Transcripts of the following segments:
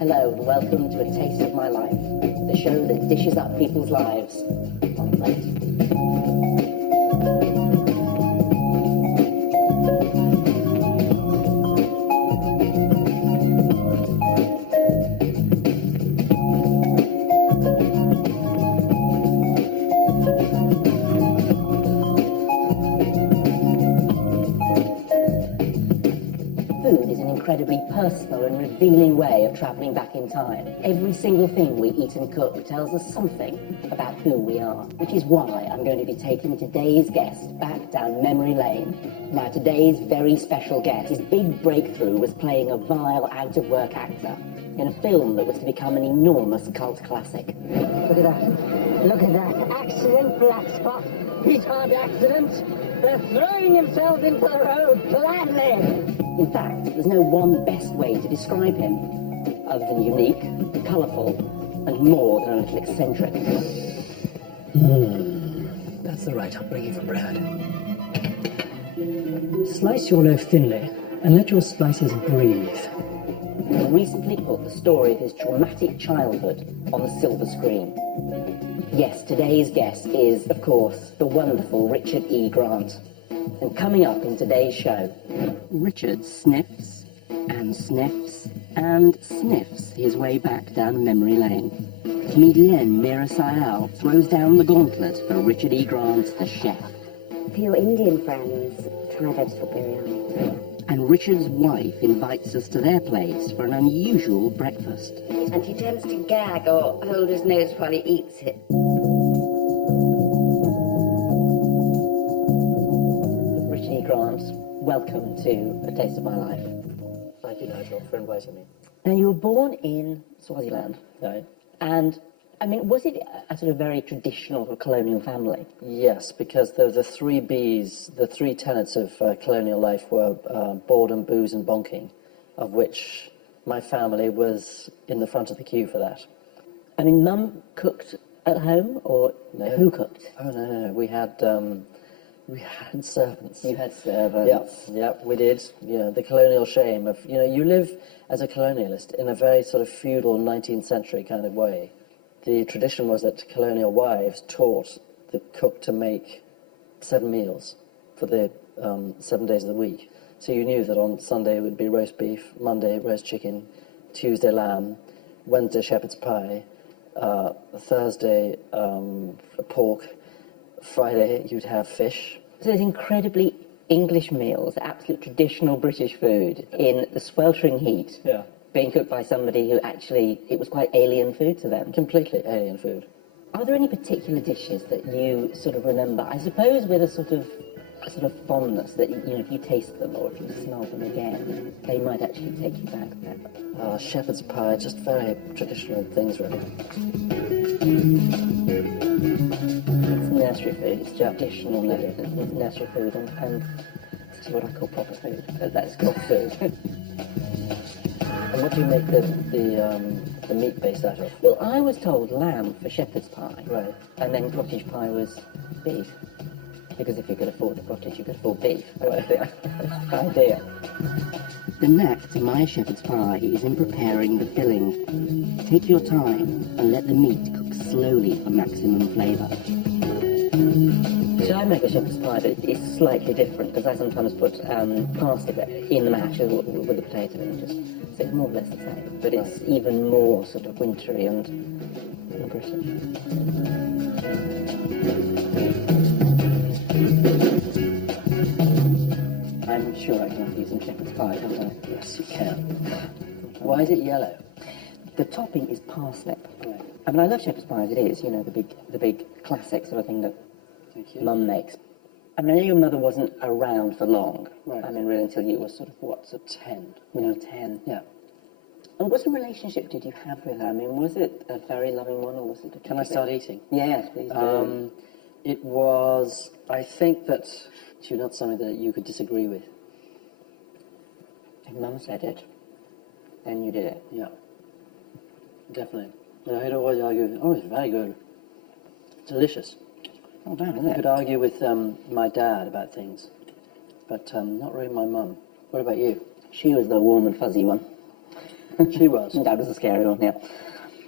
Hello and welcome to A Taste of My Life, the show that dishes up people's lives on a plate. Food is an incredibly personal and revealing way of travelling back in time. Every single thing we eat and cook tells us something about who we are, which is why I'm going to be taking today's guest back down memory lane. Now, today's very special guest, his big breakthrough was playing a vile, out-of-work actor in a film that was to become an enormous cult classic. Look at that. Look at that. Accident, black spot. Retard accident. They're throwing themselves into the road gladly. In fact, there's no one best way to describe him other than unique, colourful, and more than a little eccentric. That's the right upbringing for Brad. Slice your loaf thinly and let your slices breathe. He recently put the story of his traumatic childhood on the silver screen. Yes, today's guest is, of course, the wonderful Richard E. Grant. And coming up in today's show, Richard sniffs and sniffs and sniffs his way back down memory lane. Comedienne Meera Syal throws down the gauntlet for Richard E. Grant, the chef. For your Indian friends, try vegetable biryani. And Richard's wife invites us to their place for an unusual breakfast. And he tends to gag or hold his nose while he eats it. Richard E. Grant, welcome to A Taste of My Life. Thank you, Nigel, for inviting me. Now, you were born in Swaziland, Right. and, I mean, was it a sort of very traditional colonial family? Yes, because the three B's, the three tenets of colonial life were boredom, booze, and bonking, of which my family was in the front of the queue for that. I mean, Mum cooked at home, or No. who cooked? Oh, no. We had servants. You had servants. Yep, we did. You know, the colonial shame of, you live as a colonialist in a very sort of feudal 19th century kind of way. The tradition was that colonial wives taught the cook to make 7 meals for the 7 days of the week. So you knew that on Sunday it would be roast beef, Monday roast chicken, Tuesday lamb, Wednesday shepherd's pie, Thursday pork, Friday you'd have fish. So there's incredibly English meals, absolute traditional British food, in the sweltering heat, Yeah. being cooked by somebody who actually, it was quite alien food to them. Completely alien food. Are there any particular dishes that you sort of remember? I suppose with a sort of fondness that, if you taste them or if you smell them again, they might actually take you back there. Shepherd's pie, just very traditional things, really. It's nursery food, it's traditional nursery food, and it's what I call proper food. That's called food. And what do you make the meat base out of? Well, I was told lamb for shepherd's pie. Right. And then cottage pie was beef. Because if you could afford the cottage, you could afford beef. That was the idea. The knack to my shepherd's pie is in preparing the filling. Take your time and let the meat cook slowly for maximum flavour. So I make a shepherd's pie that is slightly different, because I sometimes put parsnip in the mash with the potato and just, so it's more or less the same, but it's even more sort of wintry and British. I'm sure I can have you some shepherd's pie, can't I? Yes, you can. Why is it yellow? The topping is parsnip. Right. I mean, I love shepherd's pie as it is, the big classic sort of thing that Thank you. Mum makes. I mean, I know your mother wasn't around for long. Right. I mean, really until you were sort of, what, So 10. 10. Yeah. And what sort of relationship did you have with her? I mean, was it a very loving one, or was it a... Can I start eating? Yes, please do. It was, I think that she was not something that you could disagree with. If Mum said it, then you did it. Yeah. Definitely. No, I'd always argue, oh, it's very good. Delicious. Oh, damn, isn't I it? could argue with my dad about things, but not really my mum. What about you? She was the warm and fuzzy one. She was. That was a scary one, yeah.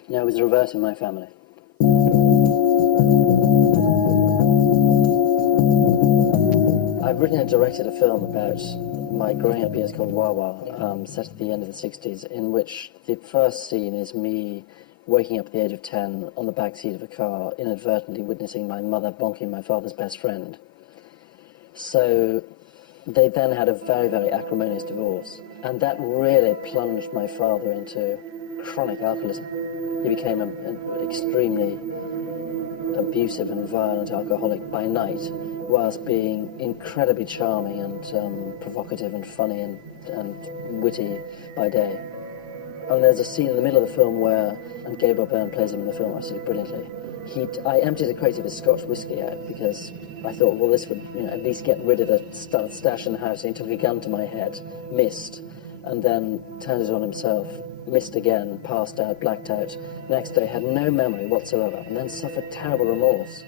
No, it was the reverse in my family. I've written and directed a film about my growing up years called Wawa, set at the end of the 60s, in which the first scene is me waking up at the age of 10 on the back seat of a car, inadvertently witnessing my mother bonking my father's best friend. So they then had a very, very acrimonious divorce, and that really plunged my father into chronic alcoholism. He became an extremely abusive and violent alcoholic by night, whilst being incredibly charming and provocative and funny and witty by day. And there's a scene in the middle of the film where, and Gabriel Byrne plays him in the film absolutely brilliantly, I emptied a crate of his Scotch whiskey out because I thought, well, this would at least get rid of the stash in the house. And he took a gun to my head, missed, and then turned it on himself, missed again, passed out, blacked out. Next day had no memory whatsoever, and then suffered terrible remorse.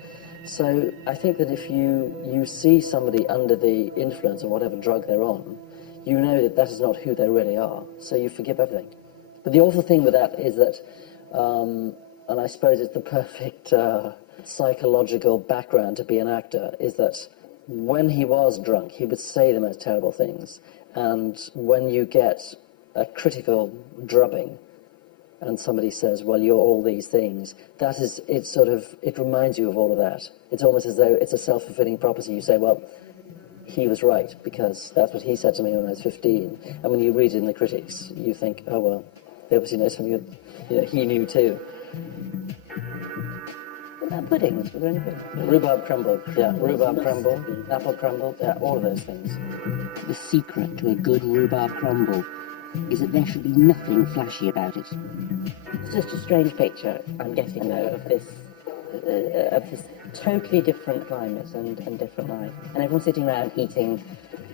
So I think that if you see somebody under the influence of whatever drug they're on, you know that that is not who they really are, so you forgive everything. But the awful thing with that is that, and I suppose it's the perfect psychological background to be an actor, is that when he was drunk, he would say the most terrible things. And when you get a critical drubbing, and somebody says, well, you're all these things, it reminds you of all of that. It's almost as though it's a self-fulfilling prophecy. You say, well, he was right, because that's what he said to me when I was 15. And when you read it in the critics, you think, oh, well, they obviously know something that he knew too. What about puddings? Was there any pudding? Rhubarb crumble, yeah. Rhubarb crumble, apple crumble, yeah, all of those things. The secret to a good rhubarb crumble is that there should be nothing flashy about it. It's just a strange picture, I'm getting though, of this totally different climates and different life. And everyone's sitting around eating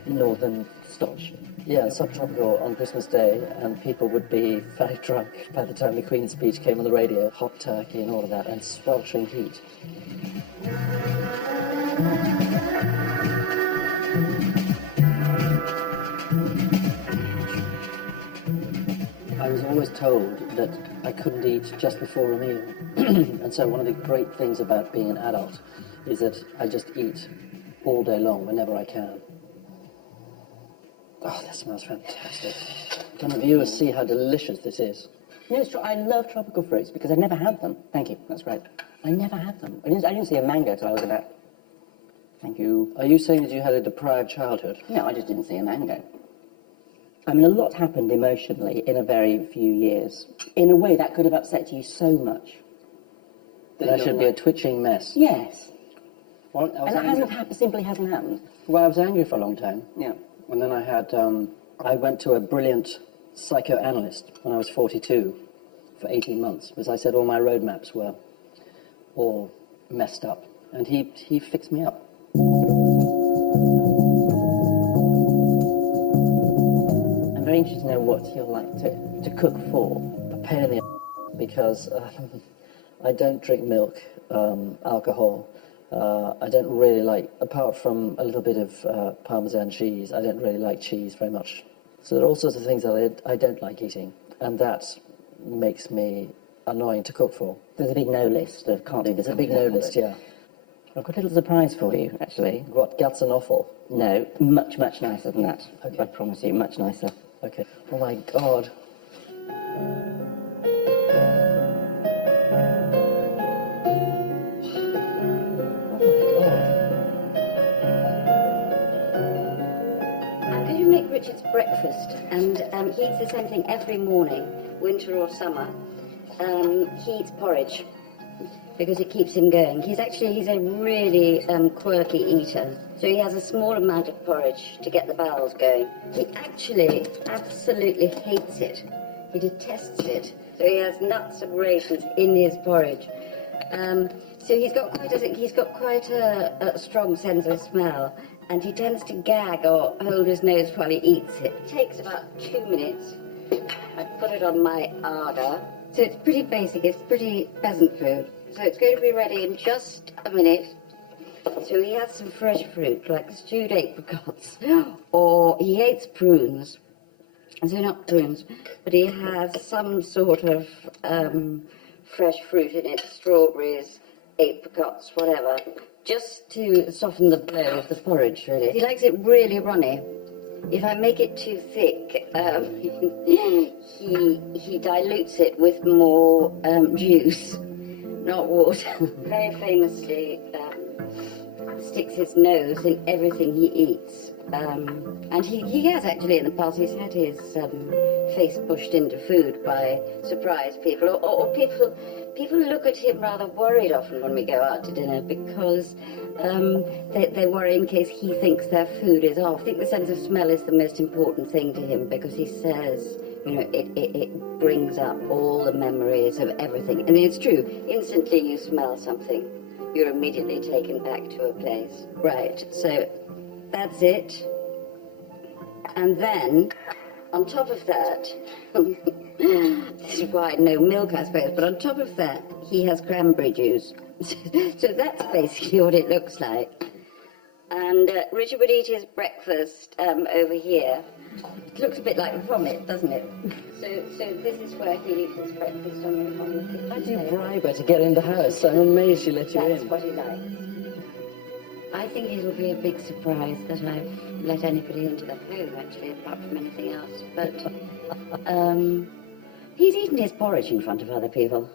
northern stodge. Yeah, subtropical on Christmas Day, and people would be very drunk by the time the Queen's speech came on the radio, hot turkey and all of that, and sweltering heat. I was always told that I couldn't eat just before a meal. And so one of the great things about being an adult is that I just eat all day long whenever I can. Oh, that smells fantastic. Can the viewers see how delicious this is? You know, it's true, I love tropical fruits because I never had them. Thank you, that's great. I never had them. I didn't see a mango till I was about... Thank you. Are you saying that you had a deprived childhood? No, I just didn't see a mango. I mean, a lot happened emotionally in a very few years. In a way, that could have upset you so much. That should be a twitching mess. Yes. Well, And that simply hasn't happened. Well, I was angry for a long time. Yeah. And then I went to a brilliant psychoanalyst when I was 42 for 18 months, because I said all my roadmaps were all messed up. And he fixed me up. I'm very interested to know what you're like to cook for. A pain in the because I don't drink milk, alcohol. I don't really like, apart from a little bit of Parmesan cheese, I don't really like cheese very much. So there are all sorts of things that I don't like eating, and that makes me annoying to cook for. There's a big no list of can't do this. There's a big no list, yeah. I've got a little surprise for you, actually. What, guts and offal? No, much, much nicer than that. Okay. I promise you, much nicer. Okay. Oh my God. Richard's breakfast, and he eats the same thing every morning, winter or summer. He eats porridge because it keeps him going. He's a really quirky eater, so he has a small amount of porridge to get the bowels going. He actually absolutely hates it. He detests it, so he has nuts and raisins in his porridge. So he's got quite a strong sense of smell. And he tends to gag or hold his nose while he eats it. It takes about 2 minutes. I put it on my larder. So it's pretty basic, it's pretty peasant food. So it's going to be ready in just a minute. So he has some fresh fruit, like stewed apricots, or he hates prunes. So not prunes, but he has some sort of fresh fruit in it, strawberries, apricots, whatever, just to soften the blow of the porridge, really. He likes it really runny. If I make it too thick, he dilutes it with more juice, not water. Very famously sticks his nose in everything he eats. And he has actually in the past, he's had his face pushed into food by surprised people, or people look at him rather worried often when we go out to dinner because they worry in case he thinks their food is off. I think the sense of smell is the most important thing to him because he says, you know, it brings up all the memories of everything. And it's true, instantly you smell something, you're immediately taken back to a place. Right, so that's it. And then, on top of that, this is why no milk, I suppose, but on top of that, he has cranberry juice. So that's basically what it looks like. And Richard would eat his breakfast over here. It looks a bit like vomit, doesn't it? So this is where he eats his breakfast on the kitchen. How do you bribe her to get in the house? I'm amazed she let you That's in. what he likes. I think it'll be a big surprise that I've let anybody into the home, actually, apart from anything else. But he's eaten his porridge in front of other people.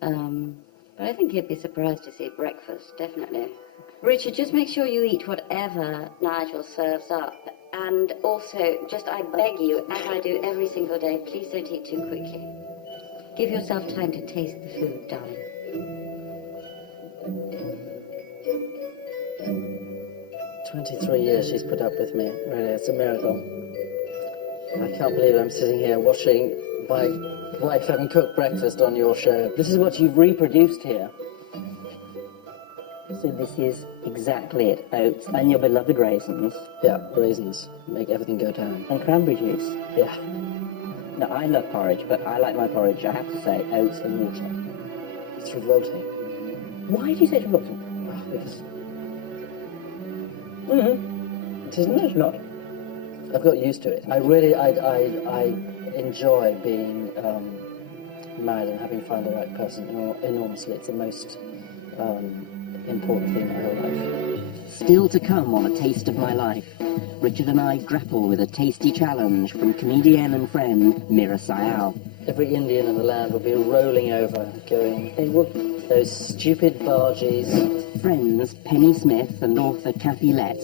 But I think he'd be surprised to see breakfast, definitely. Richard, just make sure you eat whatever Nigel serves up. And also, just I beg you, as I do every single day, please don't eat too quickly. Give yourself time to taste the food, darling. 23 years she's put up with me. Really, it's a miracle. I can't believe I'm sitting here watching my wife having cooked breakfast on your show. This is what you've reproduced here. So this is exactly it. Oats and your beloved raisins. Yeah, raisins. Make everything go down. And cranberry juice. Yeah. Now, I love porridge, but I like my porridge, I have to say, oats and water. It's revolting. Why do you say it's revolting? Because It isn't, it's not. I've got used to it. I really, I enjoy being married and having found the right person enormously. It's the most important thing in my whole life. Still to come on A Taste of My Life, Richard and I grapple with a tasty challenge from comedian and friend Mira Sayal. Every Indian in the land will be rolling over, going, They were those stupid bargees. friends Penny Smith and author Kathy Lett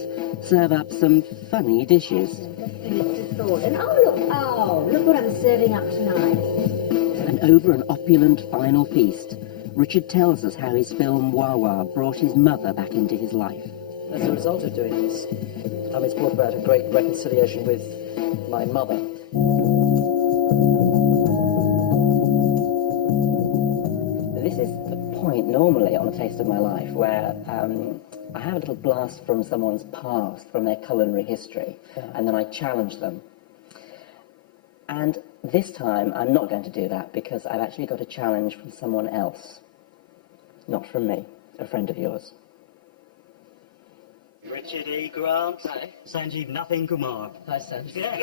serve up some funny dishes. And look what I'm serving up tonight. And over an opulent final feast, Richard tells us how his film Wawa brought his mother back into his life. As a result of doing this, it's brought about a great reconciliation with my mother. This is the point normally on A Taste of My Life where I have a little blast from someone's past, from their culinary history, and then I challenge them. And this time I'm not going to do that because I've actually got a challenge from someone else. Not from me, a friend of yours. Richard E. Grant. Hi. Sanjeev Nothing Kumar. Hi, Sanj. Yeah.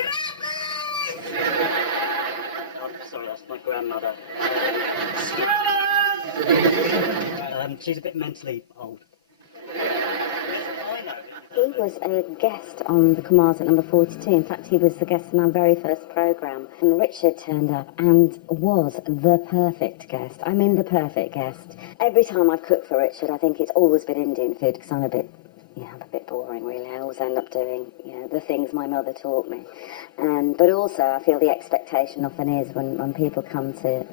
Oh, sorry, that's my grandmother. She's a bit mentally old. I know. He was a guest on the Kumars at number 42. In fact, he was the guest in our very first programme. And Richard turned up and was the perfect guest. I mean, the perfect guest. Every time I've cooked for Richard, I think it's always been Indian food because I'm a bit boring, really. I always end up doing, the things my mother taught me. But also, I feel the expectation often is when people come to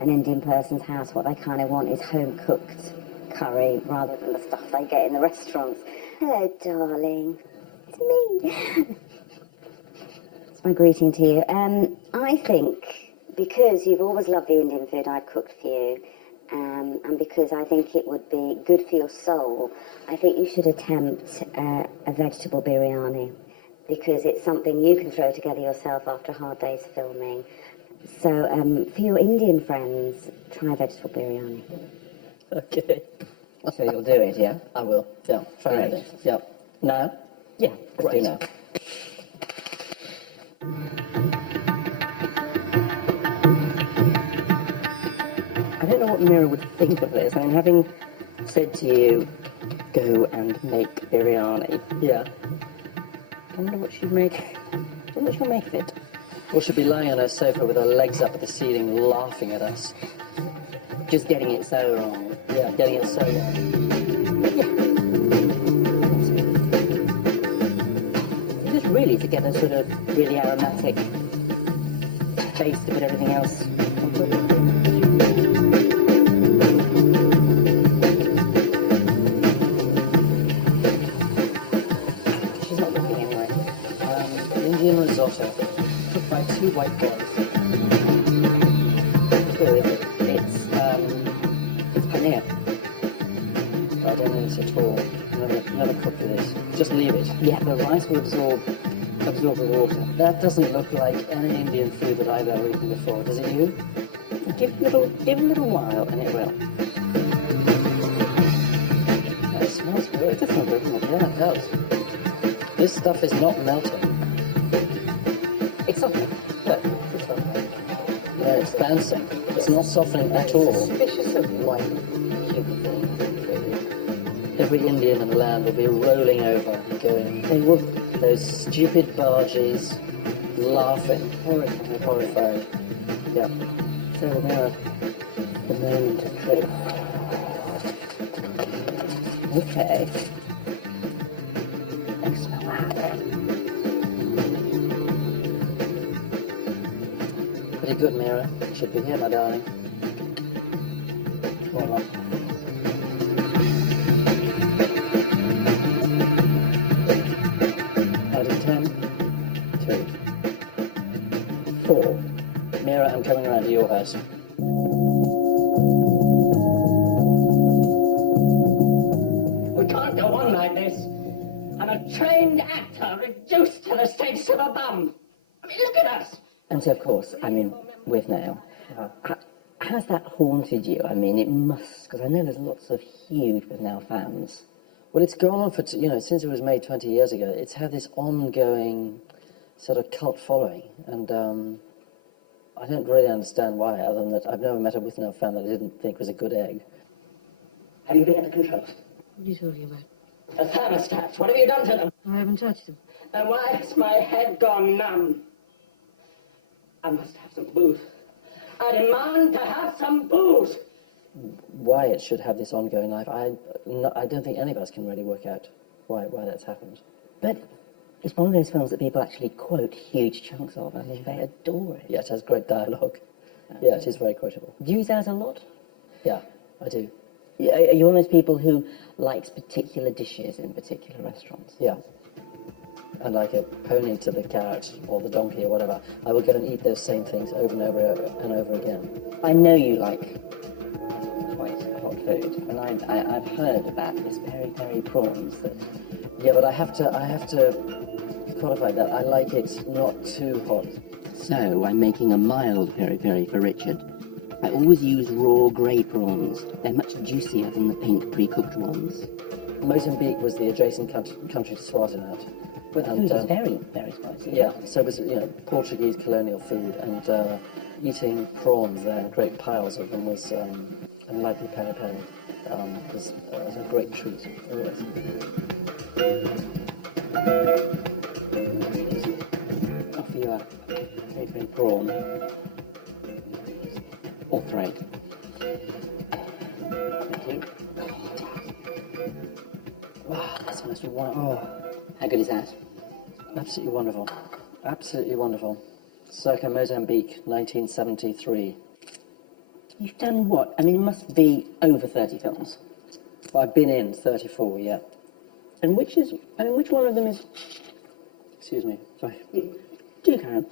an Indian person's house, what they kind of want is home-cooked curry rather than the stuff they get in the restaurants. Hello, darling. It's me. It's my greeting to you. I think because you've always loved the Indian food I've cooked for you, and because I think it would be good for your soul, I think you should attempt a vegetable biryani, because it's something you can throw together yourself after a hard day's filming. So for your Indian friends, try vegetable biryani. Okay. So you'll do it, yeah? I will. Yeah. Try Right. it. Yeah. Now? Yeah, let's do Right. now. don't know what Mira would think of this. I mean, having said to you, go and make biryani, Yeah. I wonder what she'd make. I wonder what she'll make of it. Or she'll be lying on her sofa with her legs up at the ceiling, laughing at us. Just getting it so wrong. Yeah, getting it so wrong. Just really to get a sort of really aromatic taste to put everything else on top of it. She's not looking anyway. Indian risotto, cooked by two white boys. Good. It's paneer. I don't know this at all. Never cooked with this. Just leave it. Yeah, the rice will absorb the water. That doesn't look like any Indian food that I've ever eaten before. Does it you? Give it a little while and it will. It smells good. It does smell good, doesn't it? Yeah, it does. This stuff is not melting. It's something. Look, it's something. No, it's bouncing. It's not softening at all. Suspicious of white human things. Every Indian in the land will be rolling over, going, They will. those stupid bargees, laughing, horrified. Yeah. So now, the moment of truth. Okay. Let's smell that. Pretty good, Mira. Should be here, my darling. Voila. Out of 10, 2, 4. Mira, I'm coming around to your house. We can't go on like this. I'm a trained actor reduced to the status of a bum. I mean, look at us. And so, of course, I mean, with now. Has that haunted you? I mean, it must, because I know there's lots of huge with now fans. Well, it's gone on for, since it was made 20 years ago, it's had this ongoing sort of cult following. And I don't really understand why, other than that I've never met a Withnail fan that I didn't think was a good egg. Have you been at the controls? What are you talking about? The thermostats, what have you done to them? I haven't touched them. And why has my head gone numb? I must have some booze. I demand to have some booze. Why it should have this ongoing life, I don't think any of us can really work out why that's happened. But it's one of those films that people actually quote huge chunks of. I mean, they adore it. Yeah, it has great dialogue. Yeah, it is very quotable. Do you use that a lot? Yeah, I do. Yeah, are you one of those people who likes particular dishes in particular restaurants? Yeah. And like a pony to the carrot or the donkey or whatever, I will go and eat those same things over and over and over again. I know you like quite hot food, and I've heard about this peri-peri prawns that... Yeah, but I have to qualify that. I like it not too hot. So, I'm making a mild peri-peri for Richard. I always use raw grey prawns. They're much juicier than the pink pre-cooked ones. Mozambique was the adjacent country to Swaziland. But the food is very, very spicy. Yeah, so it was, Portuguese colonial food, and eating prawns there in great piles of them was, and lightly peri-peri, was a great treat, always. Offer you a peri-peri prawn. Or three. Thank you. Wow, that's almost wonderful. Oh, how good is that? Absolutely wonderful. Absolutely wonderful. Circa Mozambique, 1973. You've done what? I mean, it must be over 30 films. I've been in 34, yeah. And which one of them is... Excuse me, sorry. Do carry on.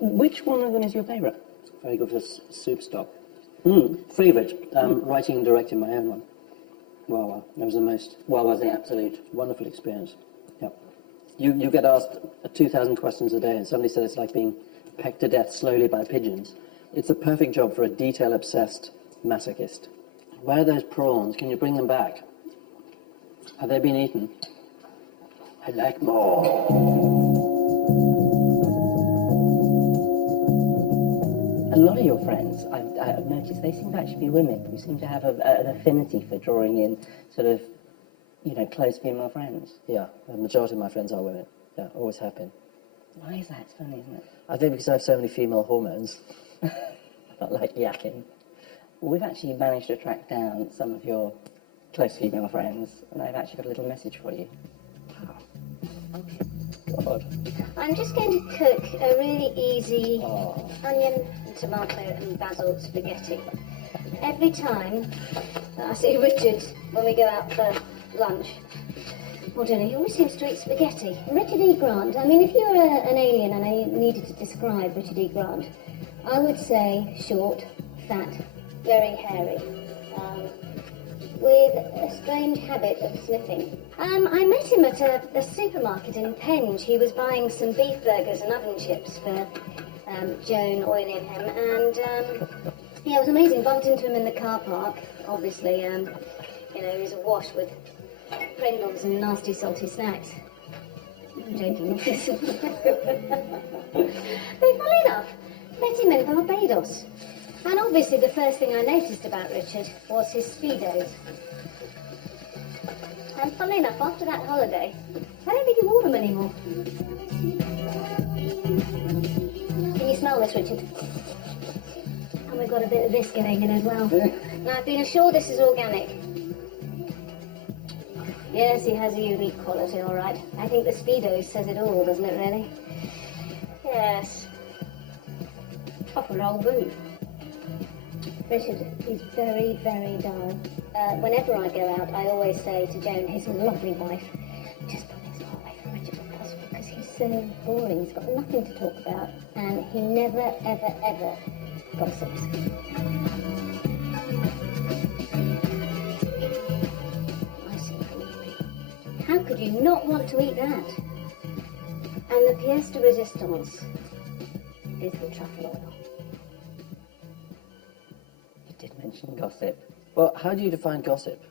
Which one of them is your favourite? Very good for soup stock. Favourite? Writing and directing my own one. Wow, that was the most... What was the absolute? Wonderful experience. Yep. You get asked 2,000 questions a day, and somebody said it's like being pecked to death slowly by pigeons. It's a perfect job for a detail-obsessed masochist. Where are those prawns? Can you bring them back? Have they been eaten? I'd like more. A lot of your friends, I've noticed, they seem to actually be women. You seem to have an affinity for drawing in sort of, close female friends. Yeah, the majority of my friends are women. Yeah, always have been. Why is that? It's funny, isn't it? I think because I have so many female hormones. I like yakking. Well, we've actually managed to track down some of your close female friends, and they've actually got a little message for you. God. I'm just going to cook a really easy onion, tomato and basil spaghetti. Every time that I see Richard when we go out for lunch or dinner, he always seems to eat spaghetti. Richard E. Grant, I mean, if you were an alien and I needed to describe Richard E. Grant, I would say short, fat, very hairy, with a strange habit of sniffing. I met him at a supermarket in Penge. He was buying some beef burgers and oven chips for Joan, Oily and him, and yeah, it was amazing. Bumped into him in the car park, obviously. He was awash with Pringles and nasty salty snacks. I'm joking. But funny enough, met him in Barbados. And obviously the first thing I noticed about Richard was his Speedos. And funnily enough, after that holiday, I don't think he wore them anymore. Can you smell this, Richard? And we've got a bit of this going in as well. Now, I've been assured this is organic. Yes, he has a unique quality, all right. I think the Speedos says it all, doesn't it, really? Yes. Proper old boot. Richard, he's very, very dull. Whenever I go out, I always say to Joan, his lovely wife, just put this far away from Richard if possible, because he's so boring. He's got nothing to talk about, and he never, ever, ever gossips. Nice and creepy. How could you not want to eat that? And the pièce de résistance is the truffle oil. Did mention gossip. Well, how do you define gossip?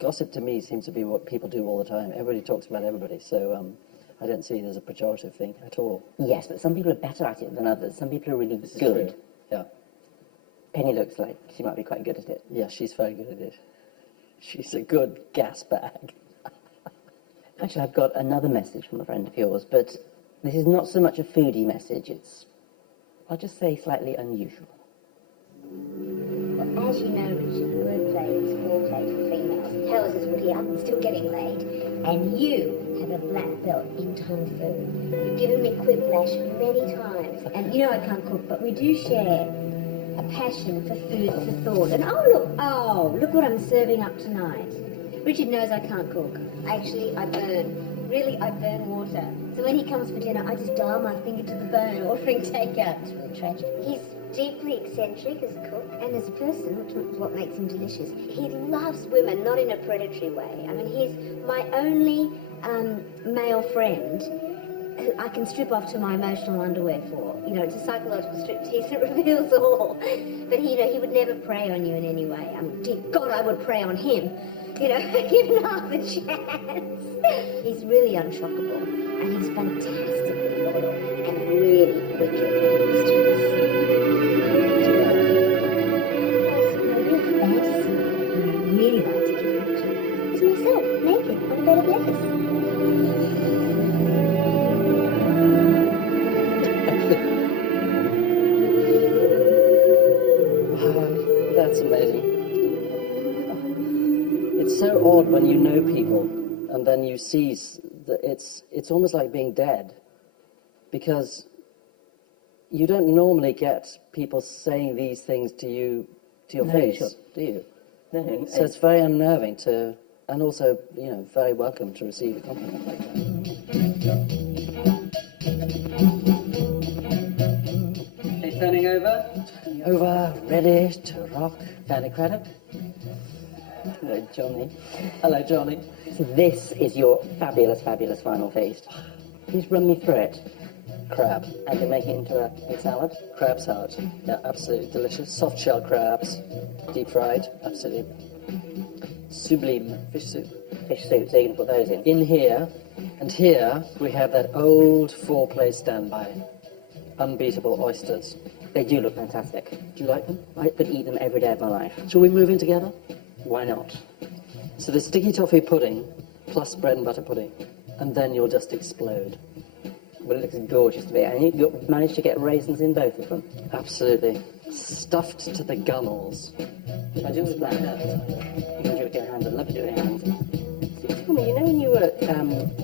Gossip to me seems to be what people do all the time. Everybody talks about everybody, so I don't see it as a pejorative thing at all. Yes, but some people are better at it than others. Some people are really This is good. true. Yeah. Penny looks like she might be quite good at it. Yeah, she's very good at it. She's a good gas bag. Actually, I've got another message from a friend of yours, but this is not so much a foodie message. It's, I'll just say, slightly unusual. Well, as you know, Richard, wordplay is foreplay for females. Tells us what I'm still getting laid. And you have a black belt in Kung Fu. You've given me quiplash many times. And you know I can't cook, but we do share a passion for food for thought. And look what I'm serving up tonight. Richard knows I can't cook. Actually, I burn. Really, I burn water. So when he comes for dinner, I just dial my finger to the bone, ordering takeout. It's really tragic. He's deeply eccentric as a cook and as a person, which is what makes him delicious. He loves women, not in a predatory way. I mean, he's my only male friend who I can strip off to my emotional underwear for. It's a psychological striptease that reveals all. But he would never prey on you in any way. Dear God, I would prey on him. Given half a chance. He's really unshockable, and he's fantastically loyal and really wicked. Really like to give that to is myself, naked, on a bed of lettuce. That's amazing. It's so odd when you know people and then you see that it's almost like being dead, because you don't normally get people saying these things to you, to your face, sure. do you? No, So it's very unnerving and also, very welcome to receive a compliment like that. Hey, turning over. Over, ready to rock. Danny Craddock. Hello, Johnny. Hello, Johnny. So this is your fabulous, fabulous final feast. Please run me through it. Crab. And to make it into a big salad. Crab salad. Yeah, absolutely delicious. Soft shell crabs, deep fried, absolutely sublime. Fish soup. Fish soup, so you can put those in. In here, and here we have that old four-place standby. Unbeatable oysters. They do look fantastic. Do you like them? I could eat them every day of my life. Shall we move in together? Why not? So the sticky toffee pudding plus bread and butter pudding, and then you'll just explode. Well, it looks gorgeous to me. And you managed to get raisins in both of them. Absolutely. Stuffed to the gunnels. Should I do it like that? You can do it with your hands. I'd love to do it with your hands. So tell me, you know when you were,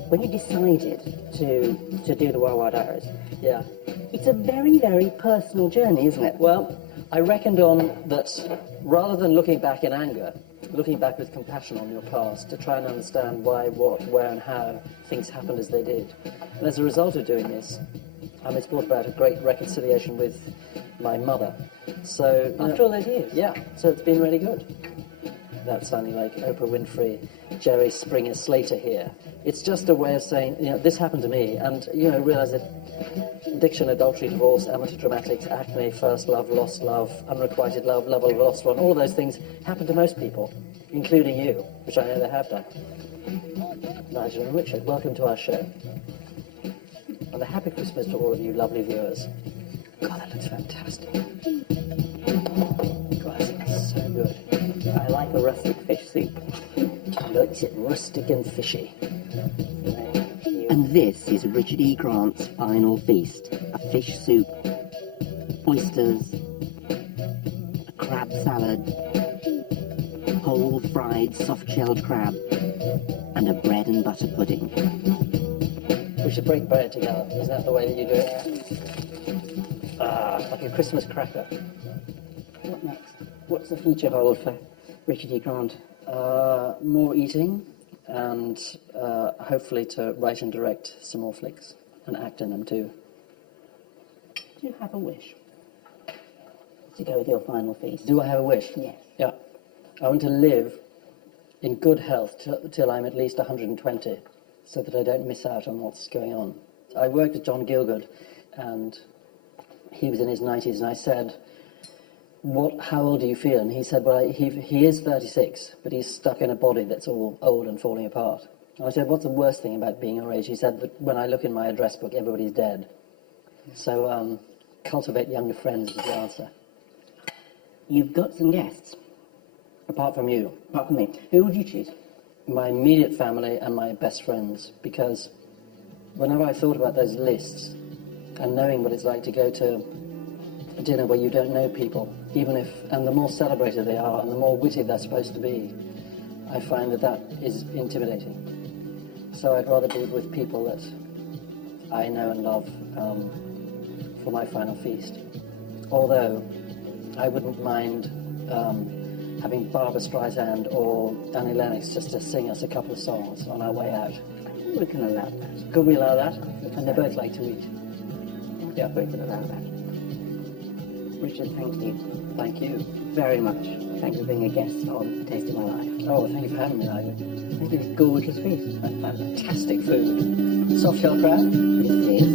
when you decided to do the Wild Wild Hours, Yeah. it's a very, very personal journey, isn't it? Well, I reckoned on that rather than looking back in anger, looking back with compassion on your past to try and understand why, what, where and how things happened as they did. And as a result of doing this, it's brought about a great reconciliation with my mother. So After all those years? yeah, so it's been really good. That sounding like Oprah Winfrey, Jerry Springer Slater here. It's just a way of saying, this happened to me, and realise that addiction, adultery, divorce, amateur dramatics, acne, first love, lost love, unrequited love, love of a lost one, all those things happen to most people, including you, which I know they have done. Nigel and Richard, welcome to our show. And a happy Christmas to all of you lovely viewers. God, that looks fantastic. God, that's so good. I like a rustic fish soup. Looks it rustic and fishy. And this is Richard E. Grant's final feast. A fish soup, oysters, a crab salad, whole fried soft-shelled crab, and a bread and butter pudding. We should break bread together. Isn't that the way that you do it? Like a Christmas cracker. What next? What's the future hold for Richard E. Grant? More eating, and hopefully to write and direct some more flicks and act in them too. Do you have a wish to go with your final feast? Do I have a wish? Yes. Yeah. I want to live in good health till I'm at least 120, so that I don't miss out on what's going on. I worked with John Gielgud, and he was in his 90s, and I said, how old do you feel? And he said, well, he is 36, but he's stuck in a body that's all old and falling apart. And I said, what's the worst thing about being your age? He said, that when I look in my address book, everybody's dead. So cultivate younger friends is the answer. You've got some guests, Apart from you, apart from me. Who would you choose? my immediate family and my best friends, because whenever I thought about those lists and knowing what it's like to go to a dinner where you don't know people, and the more celebrated they are and the more witty they're supposed to be, I find that is intimidating. So I'd rather be with people that I know and love for my final feast. Although I wouldn't mind having Barbara Streisand or Annie Lennox just to sing us a couple of songs on our way out. We can allow that. Could we allow that? And they both like to eat. Yeah, we can allow that. Richard, thank you Thank you. very much. Thanks for being a guest on Taste of My Life. Oh, thank you for having me, Nigel. Thank you for this gorgeous feast. Fantastic food. Soft shell crab. It is.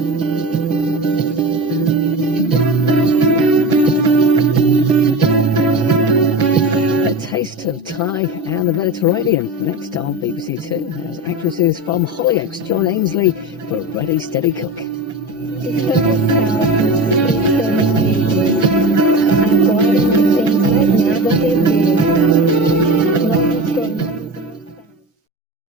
Taste of Thai and the Mediterranean. Next on BBC Two, there's actresses from Hollyoaks join Ainsley for Ready Steady Cook. And why do you think right now that they're